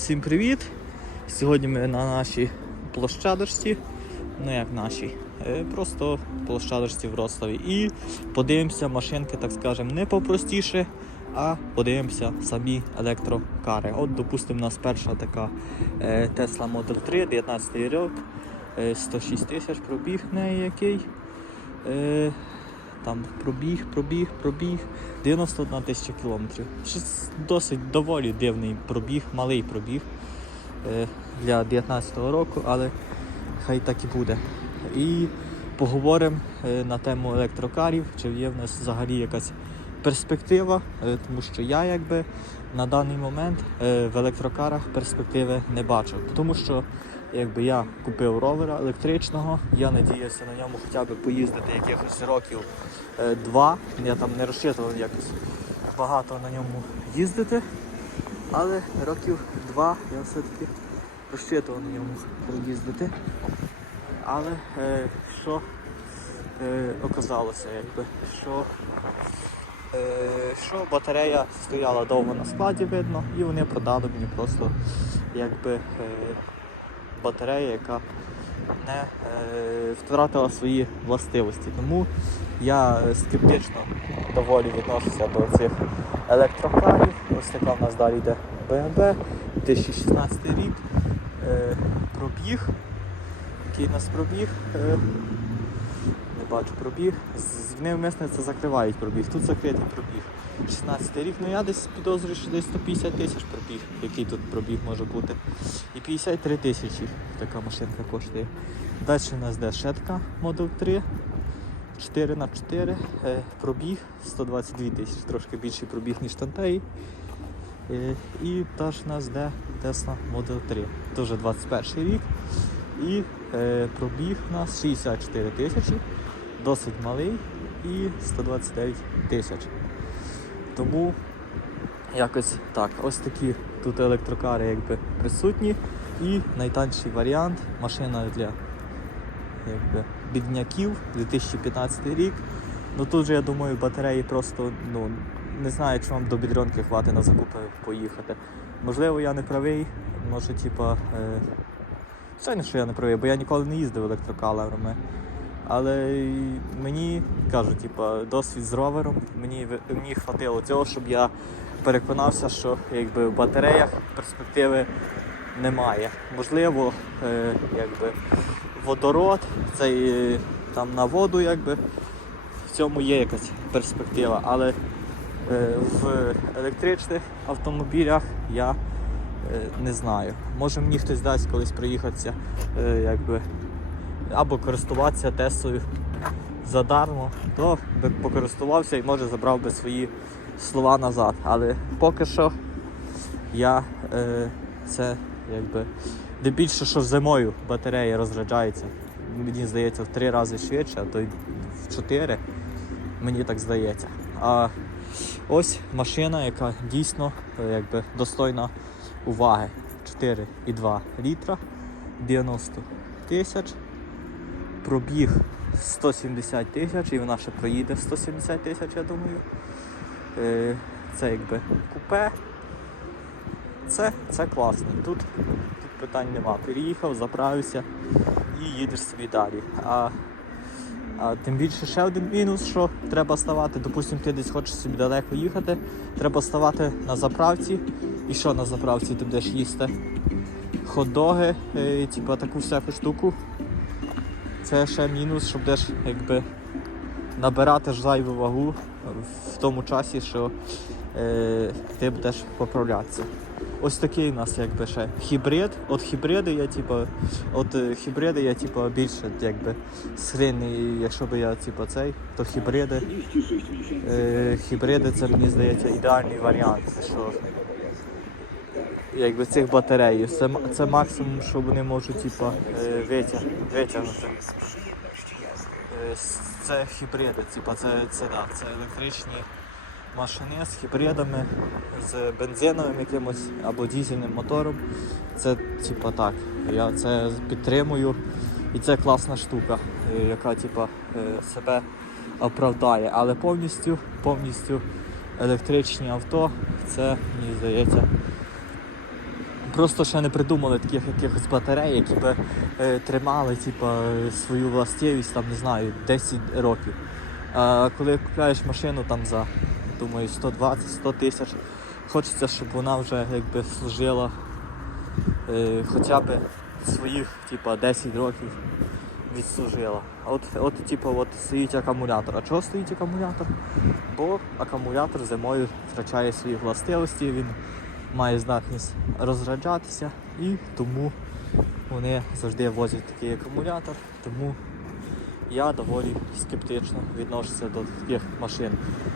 Всім привіт! Сьогодні ми на нашій площадочці, ну як нашій, е, просто площадочці в Рославі. І подивимося машинки, так скажемо, не попростіше, а подивимося самі електрокари. От, допустимо, у нас перша така е, Tesla Model 3, 19 рік, е, 106 тисяч пробіг неї який. Там пробіг, пробіг, пробіг. 91 тисяча кілометрів. Досить доволі дивний пробіг, малий пробіг е, для 19-го року, але хай так і буде. І поговоримо е, на тему електрокарів, чи є в нас взагалі якась перспектива, е, тому що я якби на даний момент в електрокарах перспективи не бачу. Тому що якби я купив ровера електричного, я надіявся на ньому хоча б поїздити якихось років е, два. Я там не розчитував якось багато на ньому їздити, але років два я все-таки розчитував на ньому їздити. Але е, що е, оказалося, якби, що, е, що батарея стояла довго на складі, видно, і вони продали мені просто якби, е, батарея, яка не е, втратила свої властивості. Тому я е, скептично доволі відношуся до цих електрокарів. Ось така в нас далі йде BMW, 2016 рік. Е, пробіг. Який нас пробіг? Е, бачу пробіг. Вони вмисне це закривають пробіг. Тут закритий пробіг. 16 рік, ну я десь підозрюю, що десь 150 тисяч пробіг, який тут пробіг може бути. І 53 тисячі така машинка коштує. Далі у нас де ще така Model 3. 4 на 4 е, пробіг 122 тисячі, трошки більший пробіг, ніж Тантеї. Е, і та ж у нас де Tesla Model 3. Теж 21 рік. І е, пробіг у нас 64 тисячі, досить малий і 129 тисяч. Тому якось так, ось такі тут електрокари якби присутні. І найтанший варіант машина для якби, бідняків 2015 рік. Ну тут же я думаю батареї просто ну, не знаю, чи вам до бідренки хватить на закупи поїхати. Можливо, я не правий, може, типа. Е... Звичайно, що я не правий, бо я ніколи не їздив електрокалерами. Але мені кажу, типа, досвід з ровером, мені, мені хватило цього, щоб я переконався, що якби в батареях перспективи немає. Можливо, е, якби водород, цей е, там на воду, якби в цьому є якась перспектива, але е, в електричних автомобілях я е, не знаю. Може мені хтось дасть колись приїхатися, е, якби, або користуватися Теслою задармо, то би покористувався і може забрав би свої слова назад. Але поки що я е, це якби. Де більше, що зимою батарея розряджається. Мені здається, в три рази швидше, а то й в чотири. Мені так здається. А ось машина, яка дійсно е, якби, достойна уваги. 4,2 літра, 90 тисяч, пробіг 170 тисяч, і вона ще проїде 170 тисяч, я думаю. Е, Це якби купе. Це, це класно. Тут, тут питань нема. Переїхав, заправився і їдеш собі далі. А, а тим більше ще один мінус, що треба ставати, допустимо, ти десь хочеш собі далеко їхати, треба ставати на заправці. І що на заправці ти будеш їсти? Хот-доги, е, типу таку всяку штуку. Це ще мінус, що будеш якби набирати зайву вагу в тому часі, що е, ти будеш поправлятися. Ось такий у нас якби ще хібрид. От хібриди я типу, от е, хібриди я типу більше якби схильний, якщо би я типу цей, то хібриди. Е, хібриди це мені здається ідеальний варіант. Що якби цих батарей. Це, це максимум, що вони можуть типу, е, витяг, витягнути. Е, Це хібриди, типу, це, це, да, це електричні машини з хібридами, з бензиновим якимось або дізельним мотором. Це типа так. Я це підтримую. І це класна штука, е, яка типа, себе оправдає. Але повністю, повністю електричні авто, це мені здається просто ще не придумали таких якихось батарей, які би е, тримали типа, е, свою властивість, там, не знаю, 10 років. А коли купляєш машину там за, думаю, 120-100 тисяч, хочеться, щоб вона вже якби служила е, хоча б своїх типа, 10 років відслужила. От, от, типу, от стоїть акумулятор. А чого стоїть акумулятор? Бо акумулятор зимою втрачає свої властивості, він має здатність розряджатися і тому вони завжди возять такий акумулятор. Тому я доволі скептично відношуся до таких машин.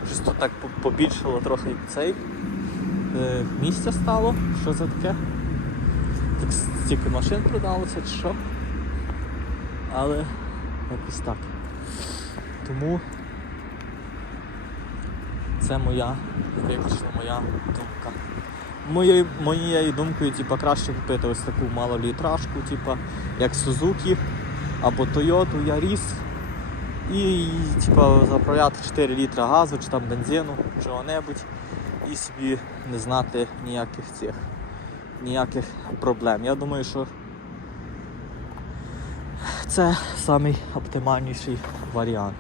Щось так по- побільшало трохи цей е, місця стало. Що це таке? Так стільки машин продалося чи що? Але якось так. Тому це моя, виключно моя думка. Моєю, моєю думкою, типа, краще купити ось таку малолітражку, типа, як Suzuki або Toyota Yaris. І типа, заправляти 4 літри газу чи там бензину, чого-небудь, і собі не знати ніяких цих ніяких проблем. Я думаю, що це самий оптимальніший варіант.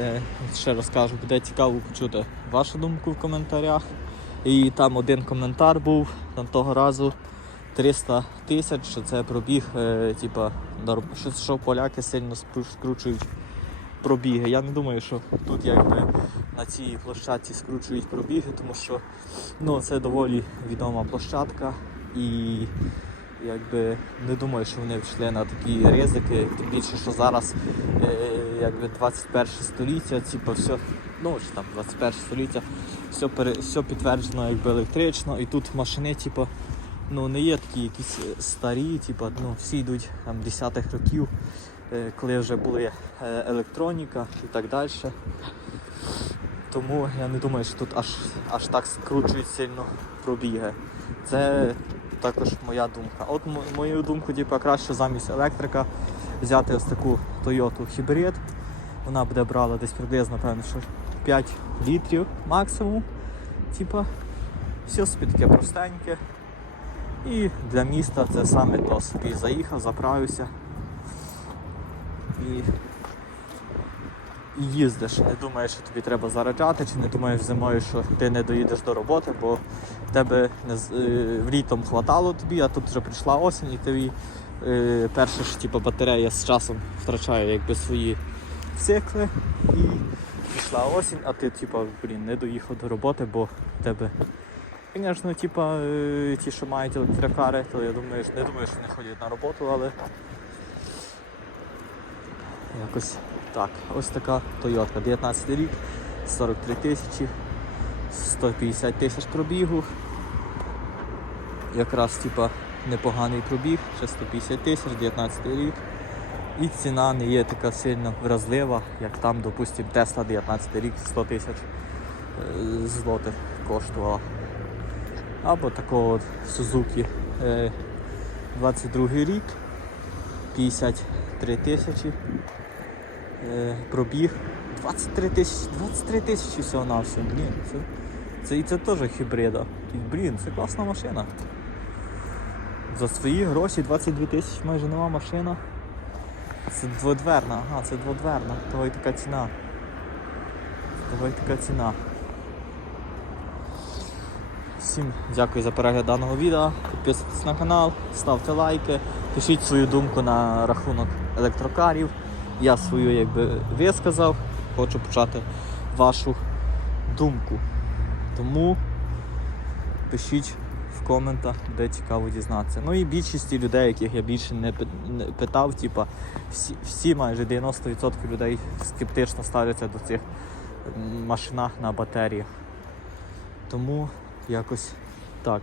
Е, Ще раз кажу, буде цікаво почути вашу думку в коментарях. І там один коментар був там того разу 300 тисяч, що це пробіг, е, типа, що, що поляки сильно скручують пробіги. Я не думаю, що тут якби на цій площадці скручують пробіги, тому що ну, це доволі відома площадка і якби не думаю, що вони пішли на такі ризики, тим більше, що зараз е, якби 21 століття, типу, все, ну чи там 21 століття, все, пере, все підтверджено якби електрично, і тут машини, типу, ну не є такі якісь е, старі, типу, ну всі йдуть там 10-х років, е, коли вже були е, електроніка і так далі. Тому я не думаю, що тут аж, аж так скручують сильно пробіги. Це також моя думка. От мою думку, типу, краще замість електрика взяти ось таку Toyota Hybrid. Вона буде брала десь приблизно, певно, що 5 літрів максимум. Типа, все собі таке простеньке. І для міста це саме то собі заїхав, заправився. І і їздиш, не думаєш, що тобі треба заряджати, чи не думаєш зимою, що ти не доїдеш до роботи, бо тебе не е, літом хватало тобі, а тут вже прийшла осінь і тобі е, перша ж типу, батарея з часом втрачає якби, свої цикли. І пішла осінь, а ти типу, блін, не доїхав до роботи, бо тебе. Звісно, типу, е, ті, що мають електрокари, то я думаю, не думаю, що вони ходять на роботу, але якось так. Ось така Toyota, 19 рік, 43 тисячі, 150 тисяч пробігу. Якраз типа непоганий пробіг, ще 150 тисяч, 19 рік. І ціна не є така сильно вразлива, як там, допустимо, Tesla 19 рік 100 тисяч е, злотих коштувала. Або такого от Suzuki е, 22 рік, 53 тисячі. Е, пробіг 23 тисячі, 23 тисячі всього на все. Блін, це, це і це теж хібрида. Блін, це класна машина. За свої гроші 22 тисячі майже нова машина. Це дводверна, ага, це дводверна, того й така ціна. Того й така ціна. Всім дякую за перегляд даного відео. Підписуйтесь на канал, ставте лайки, пишіть свою думку на рахунок електрокарів. Я свою якби висказав, хочу почати вашу думку. Тому пишіть коментах, де цікаво дізнатися. Ну і більшості людей, яких я більше не питав, типа, всі, всі майже 90% людей скептично ставляться до цих машинах на батеріях. Тому якось так.